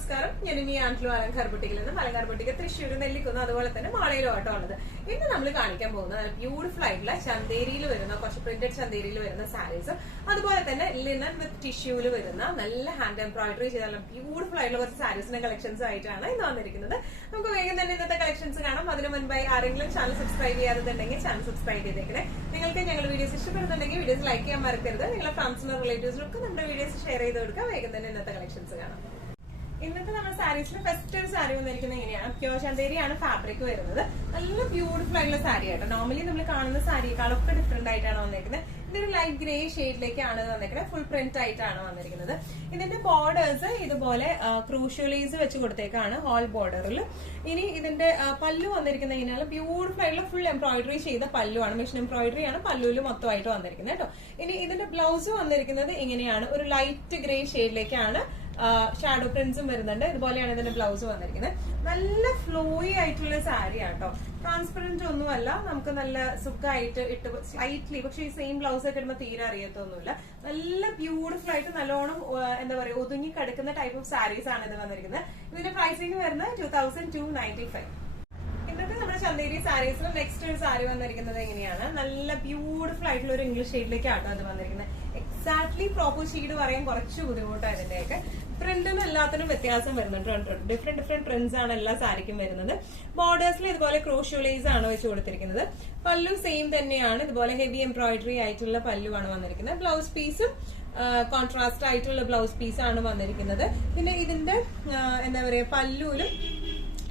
നമസ്കാരം. ഞാൻ ഇനി ആൻഡ്ലു അലങ്കാർ ബുട്ടിക്കിൽ നിന്ന് മലങ്കാർ ബുട്ടിക്ക് തൃശ്ശൂർ നെല്ലിക്കുന്നു അതുപോലെ തന്നെ മാളയിലും ആട്ടോ ഉള്ളത്. ഇന്ന് നമ്മൾ കാണിക്കാൻ പോകുന്നത് ബ്യൂട്ടിഫുൾ ആയിട്ടുള്ള ചന്തേരിയിൽ വരുന്ന കുറച്ച് പ്രിന്റഡ് ചന്തേരിയിൽ വരുന്ന സാരീസ്, അതുപോലെ തന്നെ ലിനൻ വിത്ത് ടിഷ്യൂവിൽ വരുന്ന നല്ല ഹാൻഡ് എംബ്രോയിഡറി ചെയ്ത ബ്യൂട്ടിഫുൾ ആയിട്ടുള്ള കുറച്ച് സാരീസിന്റെ കളക്ഷൻസ് ആയിട്ടാണ് ഇന്ന് വന്നിരിക്കുന്നത്. നമുക്ക് വേഗം തന്നെ ഇന്നത്തെ കളക്ഷൻസ് കാണാം. അതിന് മുൻപായി ആരെങ്കിലും ചാനൽ സബ്സ്ക്രൈബ് ചെയ്യാറുണ്ടെങ്കിൽ ചാനൽ സബ്സ്ക്രൈബ് ചെയ്തേക്കണേ. നിങ്ങൾക്ക് ഞങ്ങളുടെ വീഡിയോസ് ഇഷ്ടപ്പെടുന്നുണ്ടെങ്കിൽ വീഡിയോസ് ലൈക്ക് ചെയ്യാൻ മറക്കരുത്. നിങ്ങളുടെ ഫ്രണ്ട്സിനും റിലേറ്റീവ്സിനൊക്കെ നമ്മുടെ വീഡിയോസ് ഷെയർ ചെയ്ത് കൊടുക്കുക. വേഗം തന്നെ ഇന്നത്തെ കളക്ഷൻസ് കാണാം. ഇന്നത്തെ നമ്മുടെ സാരീസിൽ ഫസ്റ്റ് ഒരു സാരി വന്നിരിക്കുന്നത് എങ്ങനെയാണ്, പ്യോർ ചന്തേരിയാണ് ഫാബ്രിക് വരുന്നത്. നല്ല ബ്യൂട്ടിഫുൾ ആയിട്ടുള്ള സാരി ആട്ടോ. നോർമലി നമ്മൾ കാണുന്ന സാരികളൊക്കെ ഡിഫറെന്റ് ആയിട്ടാണ് വന്നിരിക്കുന്നത്. ഇതൊരു ലൈറ്റ് ഗ്രേ ഷെയ്ഡിലേക്കാണ് വന്നിരിക്കുന്നത്. ഫുൾ പ്രിന്റ് ആയിട്ടാണ് വന്നിരിക്കുന്നത്. ഇതിന്റെ ബോർഡേഴ്സ് ഇതുപോലെ ക്രൂഷ്യലൈസ് വെച്ച് കൊടുത്തേക്കാണ് ഹോൾ ബോർഡറിൽ. ഇനി ഇതിന്റെ പല്ലു വന്നിരിക്കുന്നത് എങ്ങനെയാണ്, ബ്യൂട്ടിഫുൾ ആയിട്ടുള്ള ഫുൾ എംബ്രോയിഡറി ചെയ്ത പല്ലുവാണ്. മെഷീൻ എംബ്രോയിഡറി ആണ് പല്ലുവിൽ മൊത്തമായിട്ട് വന്നിരിക്കുന്നത് കേട്ടോ. ഇനി ഇതിന്റെ ബ്ലൗസ് വന്നിരിക്കുന്നത് ഇങ്ങനെയാണ്, ഒരു ലൈറ്റ് ഗ്രേ ഷെയ്ഡിലേക്കാണ് ഷാഡോ പ്രിന്റ്സും വരുന്നുണ്ട്. ഇതുപോലെയാണ് ഇതിന്റെ ബ്ലൗസ് വന്നിരിക്കുന്നത്. നല്ല ഫ്ലോയി ആയിട്ടുള്ള സാരി ആട്ടോ. ട്രാൻസ്പെറന്റ് ഒന്നുമല്ല, നമുക്ക് നല്ല സുഖമായിട്ട് ഇട്ട് സ്ലൈറ്റ്ലി, പക്ഷെ ഈ സെയിം ബ്ലൗസ് ഒക്കെ ഇടുമ്പോൾ തീരെ അറിയത്തൊന്നുമില്ല. നല്ല ബ്യൂട്ടിഫുൾ ആയിട്ട് നല്ലോണം എന്താ പറയുക ഒതുങ്ങി കിടക്കുന്ന ടൈപ്പ് ഓഫ് സാരീസ് ആണ് ഇത് വന്നിരിക്കുന്നത്. ഇതിന്റെ പ്രൈസിംഗ് വരുന്നത് 2295. ഇന്നത്തെ നമ്മുടെ ചന്തേരി സാരീസിൽ നെക്സ്റ്റ് ഒരു സാരി വന്നിരിക്കുന്നത് എങ്ങനെയാണ്, നല്ല ബ്യൂട്ടിഫുൾ ആയിട്ടുള്ള ഒരു ഇംഗ്ലീഷ് ഷെയ്ഡിലേക്കാട്ടോ അത് വന്നിരിക്കുന്നത്. എക്സാക്ട്ലി പ്രോപ്പർ ഷെയ്ഡ് പറയാൻ കുറച്ച് ബുദ്ധിമുട്ടാണ്. ഇതിന്റെയൊക്കെ പ്രിന്റിനും എല്ലാത്തിനും വ്യത്യാസം വരുന്നുണ്ട്. ഡിഫറെന്റ് പ്രിന്റ്സ് ആണ് എല്ലാ സാരിക്കും വരുന്നത്. ബോർഡേഴ്സിൽ ഇതുപോലെ ക്രോഷ്യോലൈസ് ആണ് വെച്ച് കൊടുത്തിരിക്കുന്നത്. പല്ലു സെയിം തന്നെയാണ്, ഇതുപോലെ ഹെവി എംബ്രോയിഡറി ആയിട്ടുള്ള പല്ലുവാണ് വന്നിരിക്കുന്നത്. ബ്ലൗസ് പീസും കോൺട്രാസ്റ്റ് ആയിട്ടുള്ള ബ്ലൗസ് പീസ് ആണ് വന്നിരിക്കുന്നത്. പിന്നെ ഇതിന്റെ എന്താ പറയാ പല്ലുവിലും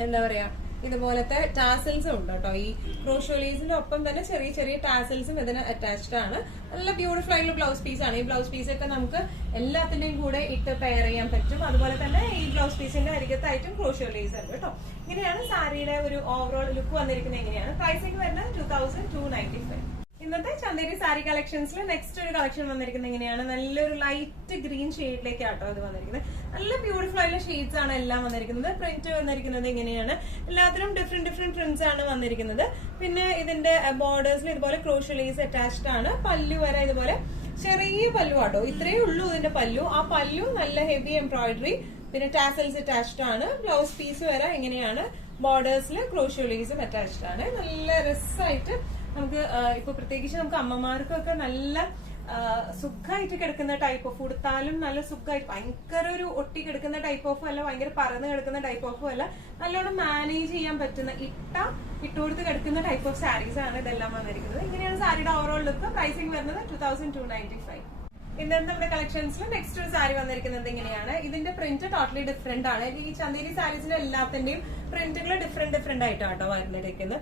എന്താ പറയാ ഇതുപോലത്തെ ടാസൽസും ഉണ്ട് കേട്ടോ. ഈ ക്രോഷ്യോലൈസിന്റെ ഒപ്പം തന്നെ ചെറിയ ചെറിയ ടാസൽസും ഇതിന് അറ്റാച്ച്ഡ് ആണ്. നല്ല ബ്യൂട്ടിഫുൾ ആയിട്ടുള്ള ബ്ലൗസ് പീസ് ആണ്. ഈ ബ്ലൗസ് പീസ് ഒക്കെ നമുക്ക് എല്ലാത്തിന്റെയും കൂടെ ഇട്ട് പെയർ ചെയ്യാൻ പറ്റും. അതുപോലെ തന്നെ ഈ ബ്ലൗസ് പീസിന്റെ അരികത്തായിട്ടും ക്രോഷ്യോലൈസ് ഉണ്ട് കേട്ടോ. ഇങ്ങനെയാണ് സാരിയുടെ ഒരു ഓവറോൾ ലുക്ക് വന്നിരിക്കുന്നത്. എങ്ങനെയാണ് പ്രൈസിംഗ് വരുന്നത് 2295. ഇന്നത്തെ ചന്തേരി സാരി കളക്ഷൻസിൽ നെക്സ്റ്റ് ഒരു കളക്ഷൻ വന്നിരിക്കുന്നത് എങ്ങനെയാണ്, നല്ലൊരു ലൈറ്റ് ഗ്രീൻ ഷെയ്ഡിലേക്കാട്ടോ അത് വന്നിരിക്കുന്നത്. നല്ല ബ്യൂട്ടിഫുൾ ആയിട്ടുള്ള ഷെയ്ഡ്സ് ആണ് എല്ലാം വന്നിരിക്കുന്നത്. പ്രിന്റ് വന്നിരിക്കുന്നത് എങ്ങനെയാണ്, എല്ലാത്തിനും ഡിഫറെന്റ് പ്രിന്റ്സ് ആണ് വന്നിരിക്കുന്നത്. പിന്നെ ഇതിന്റെ ബോർഡേഴ്സിൽ ഇതുപോലെ ക്രോഷ്യോലൈസ് അറ്റാച്ച്ഡ് ആണ്. പല്ലു വരെ ഇതുപോലെ ചെറിയ പല്ലു ആട്ടോ, ഇത്രയേ ഉള്ളൂ ഇതിന്റെ പല്ലു. ആ പല്ലു നല്ല ഹെവി എംബ്രോയിഡറി, പിന്നെ ടാസൽസ് അറ്റാച്ച്ഡ് ആണ്. ബ്ലൗസ് പീസ് വരെ എങ്ങനെയാണ്, ബോർഡേഴ്സിൽ ക്രോഷ്യോലൈസും അറ്റാച്ച്ഡ് ആണ്. നല്ല രസമായിട്ട് നമുക്ക് ഇപ്പൊ പ്രത്യേകിച്ച് നമുക്ക് അമ്മമാർക്കൊക്കെ നല്ല സുഖമായിട്ട് കിടക്കുന്ന ടൈപ്പ് ഓഫ്, ഉടുത്താലും നല്ല സുഖമായിട്ട്, ഭയങ്കര ഒരു ഒട്ടി കിടക്കുന്ന ടൈപ്പ് ഓഫും അല്ല, ഭയങ്കര പറന്ന് കിടക്കുന്ന ടൈപ്പ് ഓഫും അല്ല, നല്ലോണം മാനേജ് ചെയ്യാൻ പറ്റുന്ന ഇട്ടുകൊടുത്ത് കിടക്കുന്ന ടൈപ്പ് ഓഫ് സാരീസ് ആണ് ഇതെല്ലാം വന്നിരിക്കുന്നത്. ഇങ്ങനെയാണ് സാരിയുടെ ഓവറോൾ ലുക്ക്. പ്രൈസിംഗ് വരുന്നത് 2295. ഇന്നത്തെ നമ്മുടെ കളക്ഷൻസിൽ നെക്സ്റ്റ് ഒരു സാരി വന്നിരിക്കുന്നത് എങ്ങനെയാണ്, ഇതിന്റെ പ്രിന്റ് ടോട്ടലി ഡിഫറെന്റ് ആണ്. ഈ ചന്തേരി സാരീസിന്റെ എല്ലാത്തിന്റെയും പ്രിന്റുകൾ ഡിഫറെന്റ് ആയിട്ടാട്ടോ വരുന്നിരിക്കുന്നത്.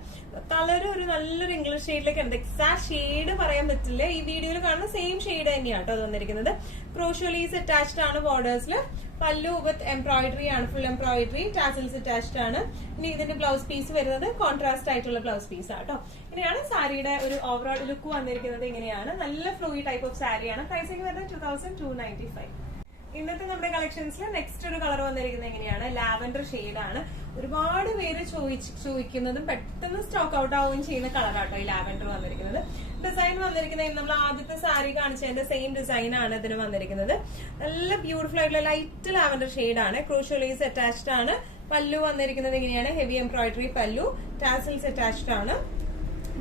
കളർ ഒരു നല്ലൊരു ഇംഗ്ലീഷ് ഷെയ്ഡിലേക്ക് ഉണ്ട്. എക്സാക്ട് ഷെയ്ഡ് പറയാൻ പറ്റില്ല. ഈ വീഡിയോയിൽ കാണുന്ന സെയിം ഷെയ്ഡ് തന്നെയാട്ടോ അത് വന്നിരിക്കുന്നത്. ക്രോഷ്യോലൈസ് അറ്റാച്ച്ഡ് ആണ് ബോർഡേഴ്സിൽ. പല്ലു വിത്ത് എംബ്രോയിഡറി ആണ്, ഫുൾ എംബ്രോയിഡറി, ടാസൽസ് അറ്റാച്ച്ഡ് ആണ്. ഇനി ഇതിന്റെ ബ്ലൗസ് പീസ് വരുന്നത് കോൺട്രാസ്റ്റ് ആയിട്ടുള്ള ബ്ലൗസ് പീസ് ആട്ടോ. ഇങ്ങനെയാണ് സാരിയുടെ ഒരു ഓവറോൾ ലുക്ക് വന്നിരിക്കുന്നത്. ഇങ്ങനെയാണ് നല്ല ഫ്ലോയി ടൈപ്പ് ഓഫ് സാരിയാണ്. പ്രൈസിംഗ് വരുന്നത് 2295. ഇന്നത്തെ നമ്മുടെ കളക്ഷൻസിൽ നെക്സ്റ്റ് ഒരു കളർ വന്നിരിക്കുന്നത് എങ്ങനെയാണ്, ലാവൻഡർ ഷെയ്ഡാണ്. ഒരുപാട് പേര് ചോദിക്കുന്നതും പെട്ടെന്ന് സ്റ്റോക്ക് ഔട്ട് ആവുകയും ചെയ്യുന്ന കളറാട്ടോ ഈ ലാവൻഡർ വന്നിരിക്കുന്നത്. ഡിസൈൻ വന്നിരിക്കുന്നത് നമ്മൾ ആദ്യത്തെ സാരി കാണിച്ചതിന്റെ സെയിം ഡിസൈൻ ആണ് ഇതിന് വന്നിരിക്കുന്നത്. നല്ല ബ്യൂട്ടിഫുൾ ആയിട്ടുള്ള ലൈറ്റ് ലാവൻഡർ ഷെയ്ഡാണ്. ക്രോഷ്യോലൈസ് അറ്റാച്ച്ഡ് ആണ്. പല്ലു വന്നിരിക്കുന്നത് എങ്ങനെയാണ്, ഹെവി എംബ്രോയിഡറി പല്ലു, ടാസൽസ് അറ്റാച്ച്ഡ് ആണ്.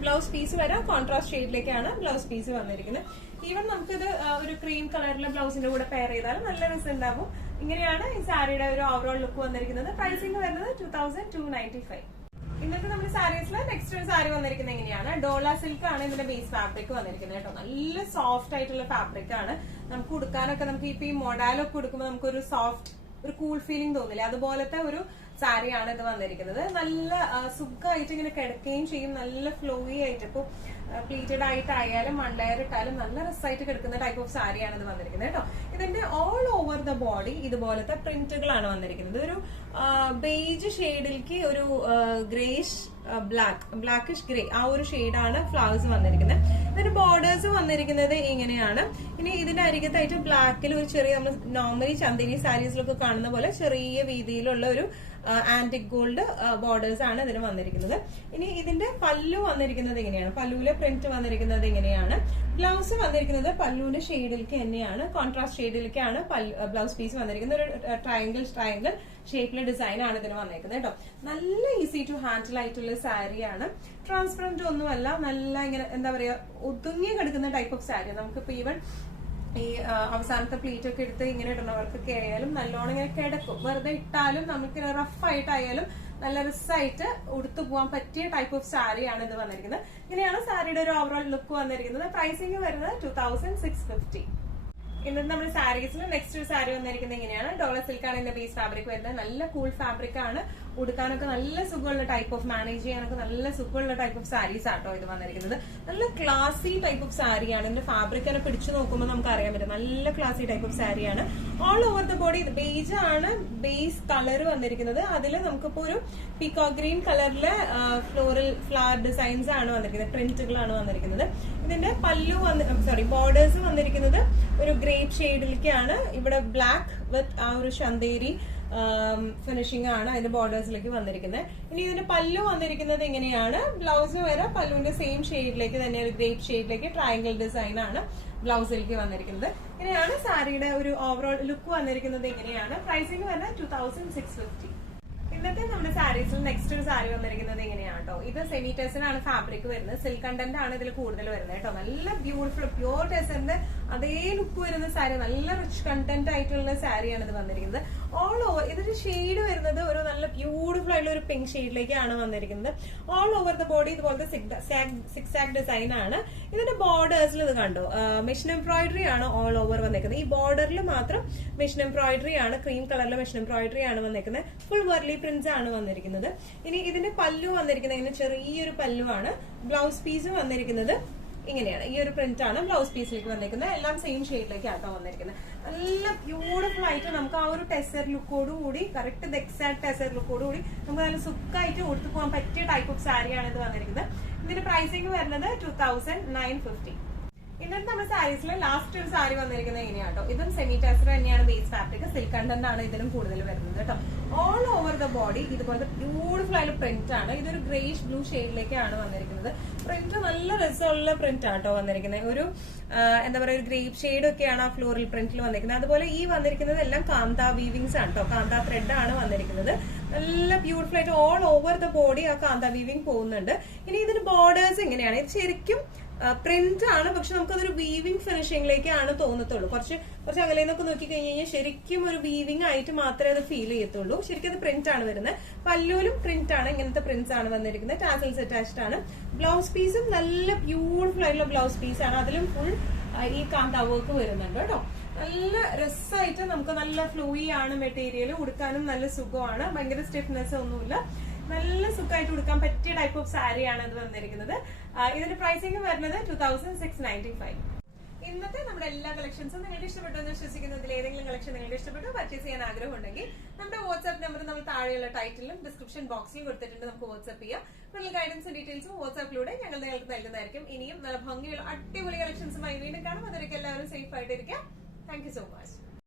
ബ്ലൗസ് പീസ് വരെ കോൺട്രാസ്റ്റ് ഷെയ്ഡിലേക്കാണ് ബ്ലൗസ് പീസ് വന്നിരിക്കുന്നത്. ഈവൻ നമുക്കിത് ഒരു ക്രീം കളറിലെ ബ്ലൗസിന്റെ കൂടെ പെയർ ചെയ്താലും നല്ല രസം ഉണ്ടാവും. ഇങ്ങനെയാണ് ഈ സാരിയുടെ ഒരു ഓവറോൾ ലുക്ക് വന്നിരിക്കുന്നത്. പ്രൈസിംഗ് വരുന്നത് 2295. ഇന്നത്തെ നമ്മുടെ സാരീസിൽ നെക്സ്റ്റ് ഒരു സാരി വന്നിരിക്കുന്നത് എങ്ങനെയാണ്, ഡോള സിൽക്ക് ആണ് ഇതിന്റെ ബേസ് ഫാബ്രിക് വന്നിരിക്കുന്നത് കേട്ടോ. നല്ല സോഫ്റ്റ് ആയിട്ടുള്ള ഫാബ്രിക് ആണ്. നമുക്ക് ഉടുക്കാനൊക്കെ, നമുക്ക് ഇപ്പൊ ഈ മൊഡാലൊക്കെ ഉടുക്കുമ്പോൾ നമുക്കൊരു സോഫ്റ്റ്, ഒരു കൂൾ ഫീലിംഗ് തോന്നില്ലേ, അതുപോലത്തെ ഒരു സാരിയാണ് ഇത് വന്നിരിക്കുന്നത്. നല്ല സുഖമായിട്ട് ഇങ്ങനെ കിടക്കുകയും ചെയ്യും, നല്ല ഫ്ലോയി ആയിട്ട്. ഇപ്പൊ പ്ലീറ്റഡ് ആയിട്ടായാലും വൺ ലെയർ ഇട്ടാലും നല്ല രസമായിട്ട് കിടക്കുന്ന ടൈപ്പ് ഓഫ് സാരിയാണ് ഇത് വന്നിരിക്കുന്നത് കേട്ടോ. ഇതിന്റെ ഓൾ ഓവർ ദ ബോഡി ഇതുപോലത്തെ പ്രിന്റുകളാണ് വന്നിരിക്കുന്നത്. ഒരു ബേജ് ഷെയ്ഡിലേക്ക് ഒരു ഗ്രേഷ് ബ്ലാക്കിഷ് ഗ്രേ ആ ഒരു ഷെയ്ഡാണ് ഫ്ലവേഴ്സ് വന്നിരിക്കുന്നത്. ഇതിന്റെ ബോർഡേഴ്സ് വന്നിരിക്കുന്നത് ഇങ്ങനെയാണ്. ഇനി ഇതിന്റെ അരികത്തായിട്ട് ബ്ലാക്കിൽ ഒരു ചെറിയ നമ്മൾ നോർമലി ചന്ദേരി സാരീസിലൊക്കെ കാണുന്ന പോലെ ചെറിയ വീതിയിലുള്ള ഒരു ആന്റിക് ഗോൾഡ് ബോർഡേഴ്സ് ആണ് ഇതിന് വന്നിരിക്കുന്നത്. ഇനി ഇതിന്റെ പല്ലു വന്നിരിക്കുന്നത് ഇങ്ങനെയാണ്. പല്ലുവിലെ പ്രിന്റ് വന്നിരിക്കുന്നത് ഇങ്ങനെയാണ്. ബ്ലൗസ് വന്നിരിക്കുന്നത് പല്ലുവിന്റെ ഷെയ്ഡിലേക്ക് തന്നെയാണ്, കോൺട്രാസ്റ്റ് ഷെയ്ഡിലേക്കാണ് ബ്ലൗസ് പീസ് വന്നിരിക്കുന്നത്. ഒരു ട്രയാങ്കിൾ ഷേപ്പിലെ ഡിസൈൻ ആണ് ഇതിന് വന്നിരിക്കുന്നത് കേട്ടോ. നല്ല ഈസി ടു ഹാൻഡിൽ ആയിട്ടുള്ള സാരിയാണ്. ട്രാൻസ്പെറന്റ് ഒന്നുമല്ല, നല്ല ഇങ്ങനെ എന്താ പറയാ ഒതുങ്ങി കിടക്കുന്ന ടൈപ്പ് ഓഫ് സാരി. നമുക്കിപ്പോ ഈവൻ ഈ അവസാനത്തെ പ്ലീറ്റ് ഒക്കെ എടുത്ത് ഇങ്ങനെ ഇടുന്നവർക്കൊക്കെ ആയാലും നല്ലോണം ഇങ്ങനെ കിടക്കും. വെറുതെ ഇട്ടാലും നമുക്ക് റഫ് ആയിട്ടായാലും നല്ല രസമായിട്ട് ഉടുത്തു പോകാൻ പറ്റിയ ടൈപ്പ് ഓഫ് സാരിയാണ് ഇത് വന്നിരിക്കുന്നത്. ഇങ്ങനെയാണ് സാരിയുടെ ഒരു ഓവറോൾ ലുക്ക് വന്നിരിക്കുന്നത്. പ്രൈസിംഗ് വരുന്നത് 2650. ഇന്നത്തെ നമ്മുടെ സാരീസിൽ നെക്സ്റ്റ് ഒരു സാരി വന്നിരിക്കുന്നത് ഇങ്ങനെയാണ്. ഡോളർ സിൽക്ക് ആണ് ഇതിന്റെ ബേസ് ഫാബ്രിക് വരുന്നത്. നല്ല കൂൾ ഫാബ്രിക് ആണ്, ഉടുക്കാനൊക്കെ നല്ല സുഖമുള്ള ടൈപ്പ് ഓഫ്, മാനേജ് ചെയ്യാനൊക്കെ നല്ല സുഖമുള്ള ടൈപ്പ് ഓഫ് സാരീസ് ആട്ടോ ഇത് വന്നിരിക്കുന്നത്. നല്ല ക്ലാസി ടൈപ്പ് ഓഫ് സാരിയാണ്. ഇതിന്റെ ഫാബ്രിക് തന്നെ പിടിച്ചു നോക്കുമ്പോൾ നമുക്ക് അറിയാൻ പറ്റും നല്ല ക്ലാസി ടൈപ്പ് ഓഫ് സാരിയാണ്. All over the body beige ആണ് ബേസ് കളർ വന്നിരിക്കുന്നത്. അതിൽ നമുക്കിപ്പോ ഒരു പീകോക്ക് ഗ്രീൻ കളറിലെ ഫ്ലോറൽ ഫ്ലവർ ഡിസൈൻസ് ആണ് വന്നിരിക്കുന്നത്, പ്രിന്റുകളാണ് വന്നിരിക്കുന്നത്. ഇതിന്റെ പല്ലു ബോർഡേഴ്സ് വന്നിരിക്കുന്നത് ഒരു ഗ്രേപ്പ് ഷെയ്ഡിലേക്കാണ്. ഇവിടെ ബ്ലാക്ക് വിത്ത് ആ ഒരു ചന്തേരി ഫിനിഷിംഗ് ആണ് അതിന്റെ ബോർഡേഴ്സിലേക്ക് വന്നിരിക്കുന്നത്. ഇനി ഇതിന്റെ പല്ലു വന്നിരിക്കുന്നത് ഇങ്ങനെയാണ്. ബ്ലൗസ് വരെ പല്ലുവിന്റെ സെയിം ഷെയ്ഡിലേക്ക് തന്നെ ഒരു ഗ്രേപ്പ് ഷെയ്ഡിലേക്ക് ട്രയാങ്കിൾ ഡിസൈൻ ആണ് ബ്ലൗസിലേക്ക് വന്നിരിക്കുന്നത്. ഇങ്ങനെയാണ് സാരിയുടെ ഒരു ഓവറോൾ ലുക്ക് വന്നിരിക്കുന്നത്. ഇങ്ങനെയാണ് പ്രൈസിംഗ് വരുന്നത് 2650. ഇന്നത്തെ നമ്മുടെ സാരീസിൽ നെക്സ്റ്റ് ഒരു സാരി വന്നിരിക്കുന്നത് ഇങ്ങനെയാണ് കേട്ടോ. ഇത് സെമി ടെസറാണ് ഫാബ്രിക് വരുന്നത്. സിൽക്ക് കണ്ടന്റ് ആണ് ഇതിൽ കൂടുതൽ വരുന്നത് കേട്ടോ. നല്ല ബ്യൂട്ടിഫുൾ പ്യൂർ ടെസറിന്റെ അതേ ലുക്ക് വരുന്ന സാരി, നല്ല റിച്ച് കണ്ടന്റ് ആയിട്ടുള്ള സാരിയാണ് ഇത് വന്നിരിക്കുന്നത്. ഓൾ ഓവർ ഇതൊരു ഷെയ്ഡ് വരുന്നത് ഒരു നല്ല ബ്യൂട്ടിഫുൾ ആയിട്ടുള്ള ഒരു പിങ്ക് ഷെയ്ഡിലേക്കാണ് വന്നിരിക്കുന്നത്. ഓൾ ഓവർ ദ ബോഡി ഇതുപോലത്തെ സിക്സാക് ഡിസൈൻ ആണ്. ഇതിന്റെ ബോർഡേഴ്സിൽ ഇത് കണ്ടോ മെഷീൻ എംബ്രോയിഡറി ആണ് ഓൾ ഓവർ വന്നിരിക്കുന്നത്. ഈ ബോർഡറിൽ മാത്രം മെഷീൻ എംബ്രോയിഡറി ആണ്, ക്രീം കളറിലെ മെഷീൻ എംബ്രോയിഡറി ആണ് വന്നിരിക്കുന്നത്. ഫുൾ വർലി പ്രിന്റ്സ് ആണ് വന്നിരിക്കുന്നത്. ഇനി ഇതിന്റെ പല്ലു വന്നിരിക്കുന്നത് ഇങ്ങനെ ചെറിയൊരു പല്ലു ആണ്. ബ്ലൗസ് പീസ് വന്നിരിക്കുന്നത് ഇങ്ങനെയാണ്. ഈ ഒരു പ്രിന്റ് ആണ് ബ്ലൗസ് പീസിലേക്ക് വന്നിരിക്കുന്നത്. എല്ലാം സെയിം ഷെയ്ഡിലേക്ക് ആട്ടോ വന്നിരിക്കുന്നത്. നല്ല ബ്യൂട്ടിഫുൾ ആയിട്ട് നമുക്ക് ആ ഒരു ടെസർ ലുക്കോട് കൂടി, കറക്റ്റ് എക്സാക്ട് ടെസർ ലുക്കോട് കൂടി നമുക്ക് നല്ല സുഖമായിട്ട് കൊടുത്തു പോകാൻ പറ്റിയ ടൈപ്പ് ഓഫ് സാരിയാണ് ഇത് വന്നിരിക്കുന്നത്. ഇതിന്റെ പ്രൈസിംഗ് വരുന്നത് 2950. ഇന്നത്തെ നമ്മുടെ സാരീസിൽ ലാസ്റ്റ് ഒരു സാരി വന്നിരിക്കുന്നത് എങ്ങനെയാട്ടോ. ഇതും സെമി ടെസർ തന്നെയാണ് ബേസ് ഫാബ്രിക്. സിൽക്ക് കണ്ടന്റ് ആണ് ഇതിനും കൂടുതൽ വരുന്നത് കേട്ടോ. ഓൾ ഓവർ ദ ബോഡി ഇതുപോലത്തെ ബ്യൂട്ടിഫുൾ ആയിട്ട് പ്രിന്റ് ആണ്. ഇതൊരു ഗ്രേഷ് ബ്ലൂ ഷെയ്ഡിലേക്കാണ് വന്നിരിക്കുന്നത്. പ്രിന്റ് നല്ല രസമുള്ള പ്രിന്റ് ആട്ടോ വന്നിരിക്കുന്നത്. ഒരു എന്താ പറയുക, ഒരു ഗ്രേപ്പ് ഷെയ്ഡ് ഒക്കെയാണ് ആ ഫ്ലോറൽ പ്രിന്റിൽ വന്നിരിക്കുന്നത്. അതുപോലെ ഈ വന്നിരിക്കുന്നത് എല്ലാം കാന്ത വീവിങ്സ് ആണ് കേട്ടോ. കാന്ത ത്രെഡ് ആണ് വന്നിരിക്കുന്നത്. നല്ല ബ്യൂട്ടിഫുൾ ആയിട്ട് ഓൾ ഓവർ ദ ബോഡി ആ കാന്ത വീവിങ് പോകുന്നുണ്ട്. ഇനി ഇതിന് ബോർഡേഴ്സ് എങ്ങനെയാണ്, ഇത് ശരിക്കും പ്രിന്റ് ആണ്, പക്ഷെ നമുക്കതൊരു വീവിംഗ് ഫിനിഷിംഗിലേക്കാണ് തോന്നത്തുള്ളൂ. കുറച്ച് അകലെ നിന്നൊക്കെ നോക്കി കഴിഞ്ഞാൽ ശരിക്കും ഒരു വീവിംഗ് ആയിട്ട് മാത്രമേ അത് ഫീൽ ചെയ്യത്തുള്ളൂ. ശരിക്കും അത് പ്രിന്റ് ആണ് വരുന്നത്. പല്ലുവിലും പ്രിന്റ് ആണ്, ഇങ്ങനത്തെ പ്രിന്റ്സ് ആണ് വന്നിരിക്കുന്നത്. ടാസൽസ് അറ്റാച്ച്ഡ് ആണ്. ബ്ലൗസ് പീസും നല്ല ബ്യൂട്ടിഫുൾ ആയിട്ടുള്ള ബ്ലൗസ് പീസ് ആണ്. അതിലും ഫുൾ ഈ കാന്ത വർക്ക് വരുന്നുണ്ട് കേട്ടോ. നല്ല രസമായിട്ട് നമുക്ക് നല്ല ഫ്ലൂയി ആണ് മെറ്റീരിയൽ, ഉടുക്കാനും നല്ല സുഖമാണ്. ഭയങ്കര സ്റ്റിഫ്നെസ് ഒന്നുമില്ല. നല്ല സുഖമായിട്ട് ഉടുക്കാൻ പറ്റിയ ടൈപ്പ് ഓഫ് സാരിയാണ് ഇത് വന്നിരിക്കുന്നത്. ഇതിന്റെ പ്രൈസിംഗ് വരുന്നത് 2695. ഇന്നത്തെ നമ്മുടെ എല്ലാ കളക്ഷൻസും നിങ്ങൾക്ക് ഇഷ്ടപ്പെട്ടു എന്ന് വിശ്വസിക്കുന്നു. ഇതിൽ ഏതെങ്കിലും കളക്ഷൻ നിങ്ങൾക്ക് ഇഷ്ടപ്പെട്ടു പർച്ചേസ് ചെയ്യാൻ ആഗ്രഹം ഉണ്ടെങ്കിൽ നമ്മുടെ വാട്സ്ആപ്പ് നമ്പർ നമ്മൾ താഴെയുള്ള ടൈറ്റിലും ഡിസ്ക്രിപ്ഷൻ ബോക്സിലും കൊടുത്തിട്ടുണ്ട്. നമുക്ക് വാട്സ്ആപ്പ് ചെയ്യാം. കൂടുതൽ ഗൈഡൻസും ഡീറ്റെയിൽസും വാട്സ്ആപ്പിലൂടെ ഞങ്ങൾ നിങ്ങൾക്ക് നൽകുന്നതായിരിക്കും. ഇനിയും നല്ല ഭംഗിയുള്ള അടിപൊളി കളക്ഷൻസുമായി വീണ്ടും കാണും. അതുവരെയൊക്കെ എല്ലാവരും സേഫ് ആയിട്ടിരിക്കാം. Thank you so much.